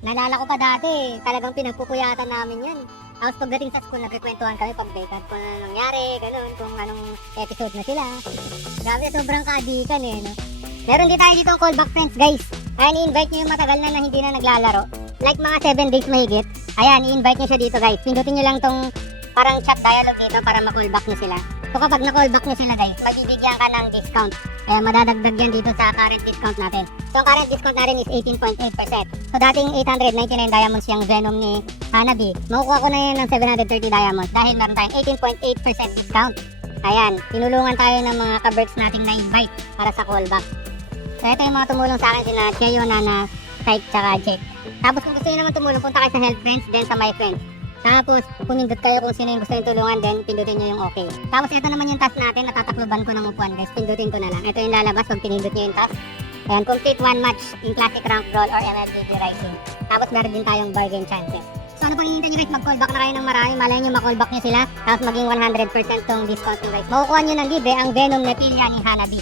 Naalala ko pa dati, talagang pinagpupuyatan namin yan. Tapos pagdating sa school, nagkikwentuhan kami pag-breakout kung ano nangyari, ganun, kung anong episode na sila. Grabe, sobrang kaadikan eh, no? Meron din tayo dito ang callback friends, guys. Ayan, i-invite nyo yung matagal na hindi na naglalaro. Like mga 7 days mahigit. Ayan, i-invite nyo siya dito, guys. Pindutin nyo lang tong parang chat dialogue dito para ma-callback nyo sila. So kapag na-callback nyo sila, guys, mabibigyan ka ng discount. Kaya madadagdag yan dito sa current discount natin. So ang current discount natin is 18.8%. So dating 899 diamonds yung Venom ni Hanabi, makukuha ko na yan ng 730 diamonds dahil meron tayong 18.8% discount. Ayan, tinulungan tayo ng mga ka-berks nating na-invite para sa callback. So ito yung mga tumulong sa akin, sina Cheo, Nana, Type, tsaka Jake. Tapos kung gusto nyo naman tumulong, punta kayo sa Help Friends, then sa My Friends. Tapos pumindot kayo kung sino yung gusto nyo tulungan, then pindutin nyo yung okay. Tapos ito naman yung task natin, natatakluban ko ng upuan guys, pindutin ko na lang. Ito yung lalabas pag pinindot nyo yung task. Ayan, complete one match in Classic Rank Brawl or MLBB Rising. Tapos meron din tayong bargain chances. So ano pang hinihintay nyo guys, mag-callback na kayo ng marami, malay nyo ma-callback nyo sila, tapos maging 100% tong discount nyo guys. Makukuha nyo ng libre ang Venom na pilya ni Hanabi.